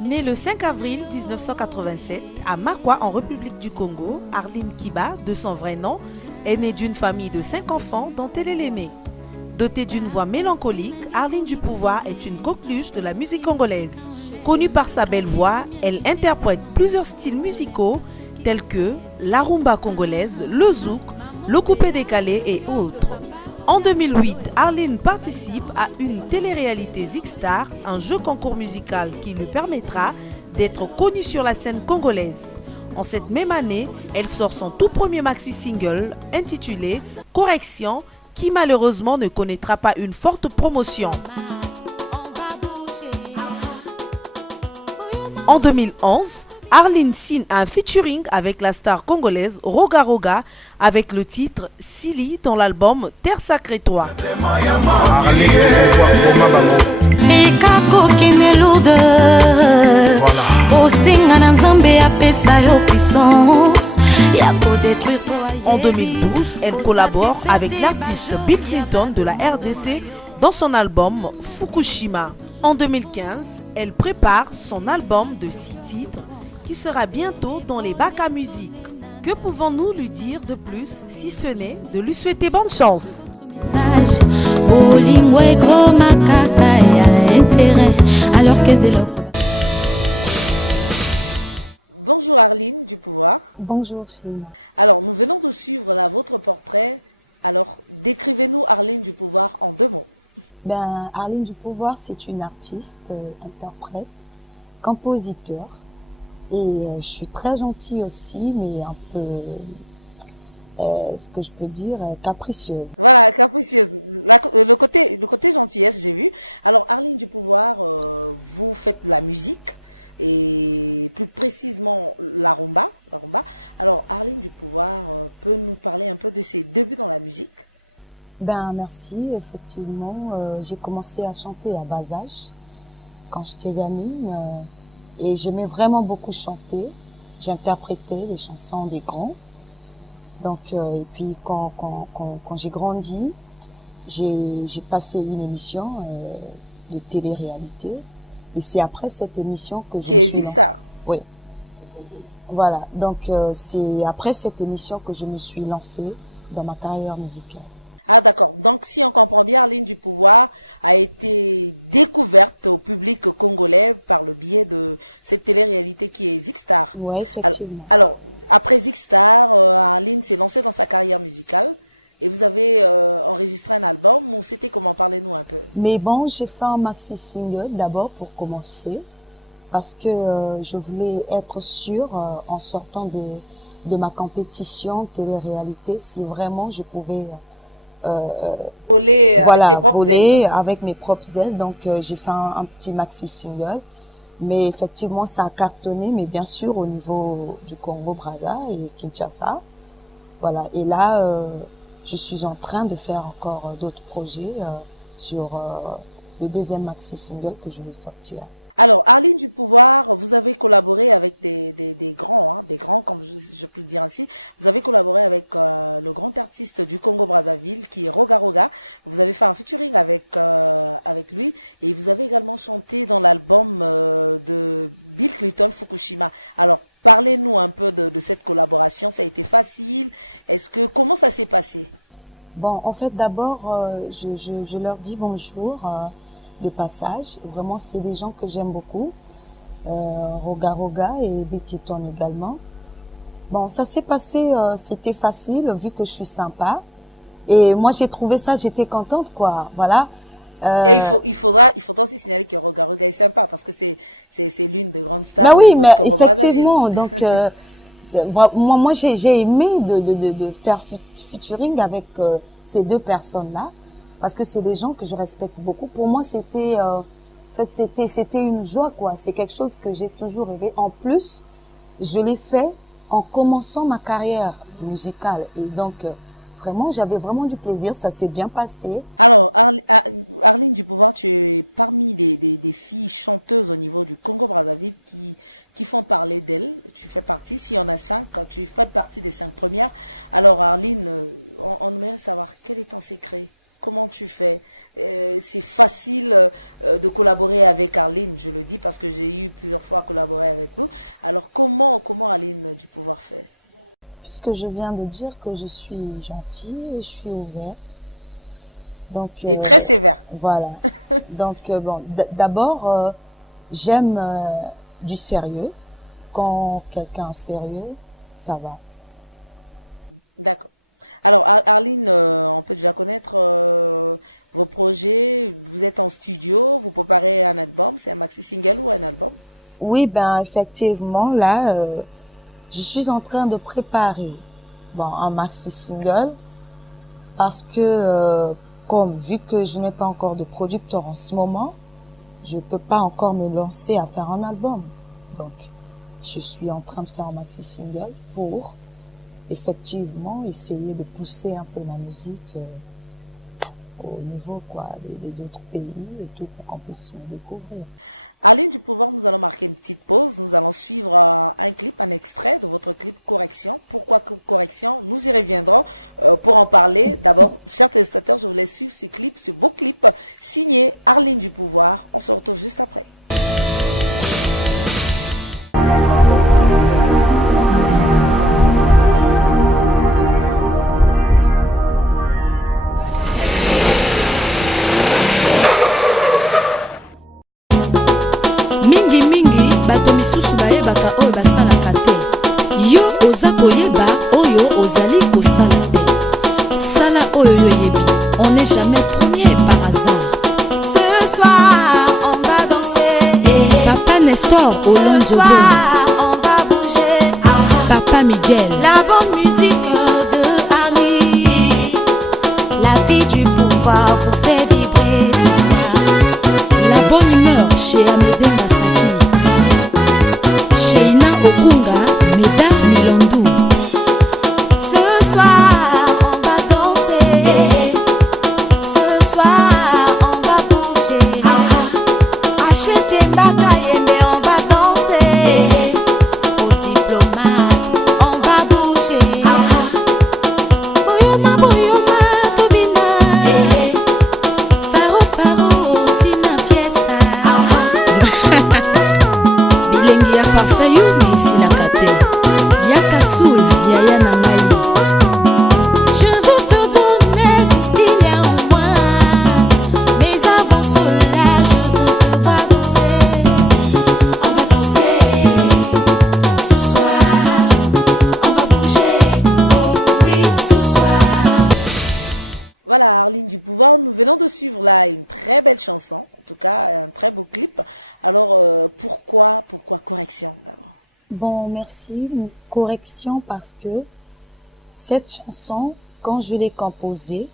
Née le 5 avril 1987 à Makwa en République du Congo, Arline Kiba, de son vrai nom, est née d'une famille de 5 enfants dont elle est l'aînée. Dotée d'une voix mélancolique, Arline du Pouvoir est une coqueluche de la musique congolaise. Connue par sa belle voix, elle interprète plusieurs styles musicaux tels que la rumba congolaise, le zouk, le coupé décalé et autres. En 2008, Arline participe à une télé-réalité Zig-Star, un jeu concours musical qui lui permettra d'être connue sur la scène congolaise. En cette même année, elle sort son tout premier maxi-single intitulé « Correction » qui malheureusement ne connaîtra pas une forte promotion. En 2011, Arline signe un featuring avec la star congolaise Roga Roga avec le titre Silly dans l'album Terre Sacrée Toi. En 2012, elle collabore avec l'artiste Bill Clinton de la RDC dans son album Fukushima. En 2015, elle prépare son album de 6 titres qui sera bientôt dans les bacs à musique. Que pouvons-nous lui dire de plus si ce n'est de lui souhaiter bonne chance? Bonjour Chine. Arline du Pouvoir, c'est une artiste, interprète, compositeur. Et je suis très gentille aussi, mais un peu, ce que je peux dire, capricieuse. Merci, effectivement, j'ai commencé à chanter à bas âge, quand j'étais gamine. Et j'aimais vraiment beaucoup chanter. J'interprétais les chansons des grands. Donc, et puis quand j'ai grandi, j'ai passé une émission de télé-réalité. Et c'est après cette émission que je me suis lancée. Oui. Voilà. Donc, c'est après cette émission que je me suis lancée dans ma carrière musicale. Oui, effectivement. Mais bon, j'ai fait un maxi single d'abord pour commencer, parce que je voulais être sûre en sortant de ma compétition télé-réalité si vraiment je pouvais voler avec mes propres ailes. Donc j'ai fait un petit maxi single. Mais effectivement, ça a cartonné, mais bien sûr au niveau du Congo-Brazza et Kinshasa. Voilà. Et là, je suis en train de faire encore d'autres projets sur le deuxième maxi single que je vais sortir. Bon, en fait, d'abord, je leur dis bonjour de passage. Vraiment, c'est des gens que j'aime beaucoup. Roga Roga et Bikiton également. Bon, ça s'est passé, c'était facile vu que je suis sympa. Et moi, j'ai trouvé ça, j'étais contente, quoi. Voilà. Mais oui, mais effectivement, donc moi j'ai aimé de faire featuring avec ces deux personnes-là parce que c'est des gens que je respecte beaucoup. Pour moi, c'était en fait c'était une joie, quoi. C'est quelque chose que j'ai toujours rêvé. En plus, je l'ai fait en commençant ma carrière musicale et donc vraiment j'avais vraiment du plaisir. Ça s'est bien passé. puisque je viens de dire que je suis gentille et je suis ouverte. Donc, voilà. Donc, bon, d'abord, j'aime du sérieux. Quand quelqu'un est sérieux, ça va. Oui, ben effectivement, là, je suis en train de préparer bon un maxi single parce que comme vu que je n'ai pas encore de producteur en ce moment, je peux pas encore me lancer à faire un album. Donc, je suis en train de faire un maxi single pour effectivement essayer de pousser un peu ma musique au niveau quoi des autres pays et tout pour qu'on puisse me découvrir. mingi bato misusu bayebaka oyo basalaka te. Yo oza koyeba oyo ozali kosala te. Sala oyo yoyebi. On n'est jamais premier par hasard. Ce soir, on va danser. Papa Nestor Ce Olonzobo. soir, on va bouger. Papa Miguel. La bonne musique de Annie. La fille du pouvoir vous fait vibrer ce soir. La bonne humeur chez Amédée Massafi. Chez Ina Okunga, Meda Milondou. Ce soir, on va danser. Ce soir, on va bouger. Achetez Mbakayembe, on va danser. Au diplomate, on va bouger. Boyoma, boyoma, tobina. Faro, faro, tina fiesta. Bilengi ya parfait yo ni esilaka te. Yaka soul yaya na ngai. Je veux te donner tout ce qu'il y a en moi. Mais avant cela, je veux te voir danser. On va danser ce soir. On va bouger. Oh oui, ce soir. Bon, merci. Une correction parce que cette chanson, quand je l'ai composée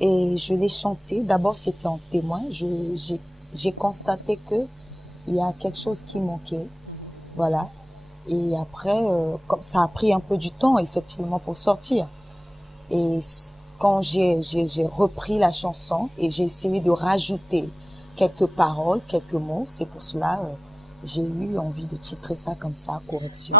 et je l'ai chantée, d'abord c'était en témoin. J'ai constaté que il y a quelque chose qui manquait, voilà. Et après, comme ça a pris un peu du temps effectivement pour sortir. Et quand j'ai repris la chanson et j'ai essayé de rajouter quelques paroles, quelques mots, c'est pour cela j'ai eu envie de titrer ça comme ça, correction.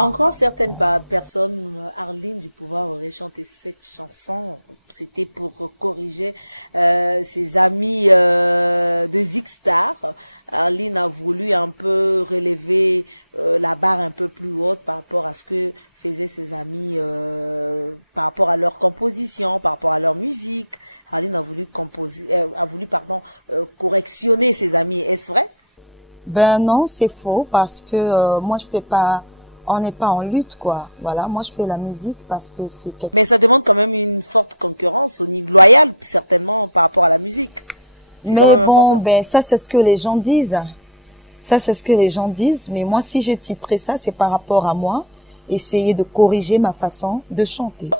Ben non, c'est faux parce que moi je fais pas, on n'est pas en lutte quoi. Voilà, moi je fais la musique parce que c'est quelque. Mais bon, ben ça c'est ce que les gens disent. Ça c'est ce que les gens disent. Mais moi si j'ai titré ça, c'est par rapport à moi, essayer de corriger ma façon de chanter.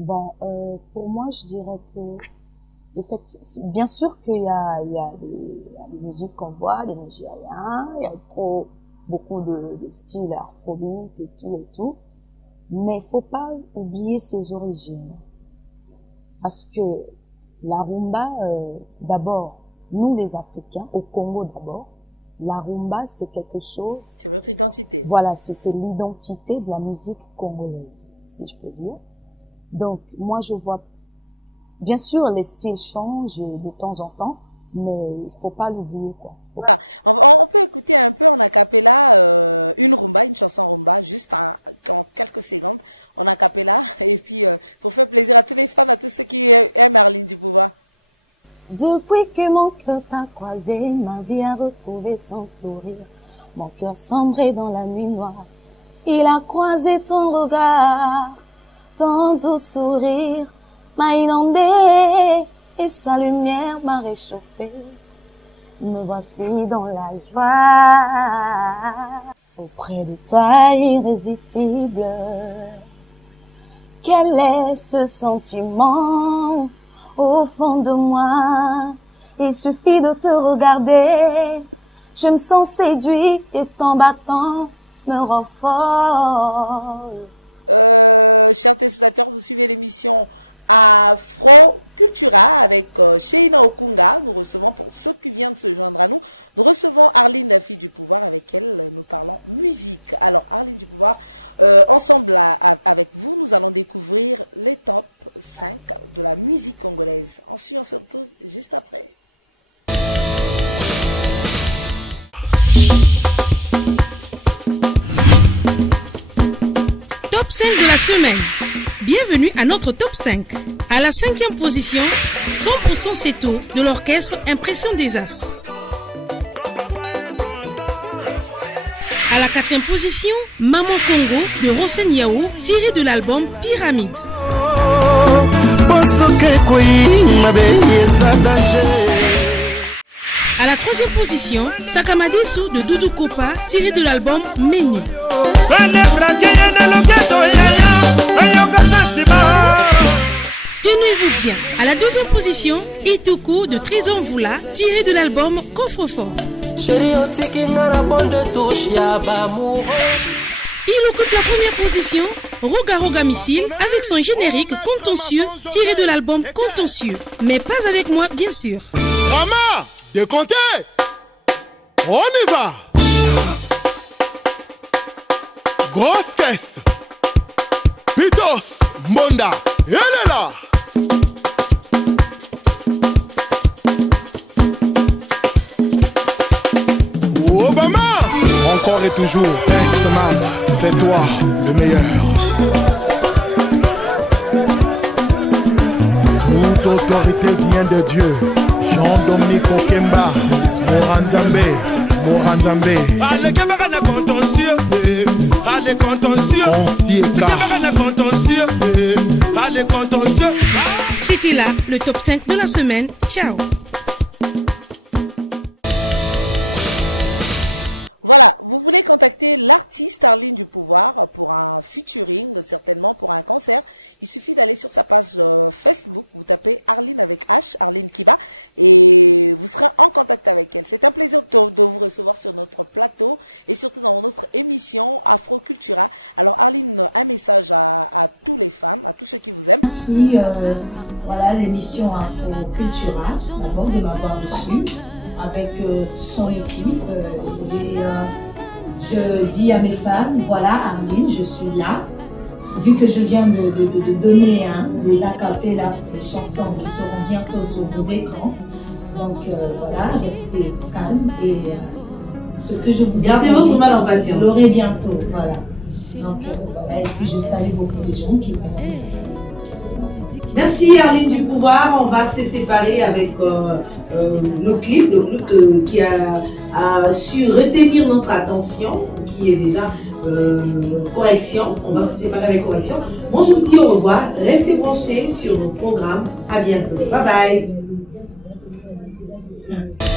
Bon, pour moi, je dirais que, bien sûr il y a des musiques qu'on voit, des Nigériens, il y a beaucoup de styles afrobeat et tout, mais il faut pas oublier ses origines, parce que la rumba, d'abord, nous les Africains, au Congo d'abord, la rumba c'est quelque chose, voilà, c'est l'identité de la musique congolaise, si je peux dire. Donc moi je vois, bien sûr les styles changent de temps en temps, mais il faut pas l'oublier quoi. Depuis que mon cœur t'a croisé, ma vie a retrouvé son sourire. Mon cœur sombré dans la nuit noire, il a croisé ton regard, ton doux sourire m'a inondé et sa lumière m'a réchauffé. Me voici dans la joie, auprès de toi irrésistible. Quel est ce sentiment au fond de moi? Il suffit de te regarder, je me sens séduit et ton battant me rend folle. Top 5 de la semaine. Bienvenue à notre top 5. À la 5e position, 100% Seto de l'orchestre Impression des As. À la 4e position, Maman Congo de Rosen Yao, tiré de l'album Pyramide. À la 3e position, Sakamadesu de Doudou Kopa, tiré de l'album Menu. Tenez-vous bien. À la 2e position, Ituku de Trésor Voula, tiré de l'album Coffre-fort. Il occupe la 1re position, Roga Roga Missile, avec son générique Contentieux, tiré de l'album Contentieux. Mais pas avec moi, bien sûr. Rama, décomptez. On y va. Grosse caisse. Pitos, Monda, elle est là. Obama. Encore et toujours, Bestman, c'est toi le meilleur. Toute autorité vient de Dieu. Jean-Dominique Okemba, Morandambe. Allez, camarade contentieux. Allez, contentieux. Allez, contentieux. C'était là le top 5 de la semaine. Ciao. Merci, voilà l'émission Afro Cultura, d'abord de m'avoir reçu avec son équipe. Je dis à mes fans, voilà Arline, je suis là. Vu que je viens de donner des acapellas, des chansons qui seront bientôt sur vos écrans. Donc voilà, restez calme et ce que je vous Gardez votre mal en patience. Vous l'aurez bientôt, voilà. Donc voilà, et puis je salue beaucoup de gens qui vont. Merci Arline du Pouvoir. On va se séparer avec le clip qui a su retenir notre attention, qui est déjà correction. On va se séparer avec correction. Moi je vous dis au revoir. Restez branchés sur nos programmes. À bientôt. Bye bye.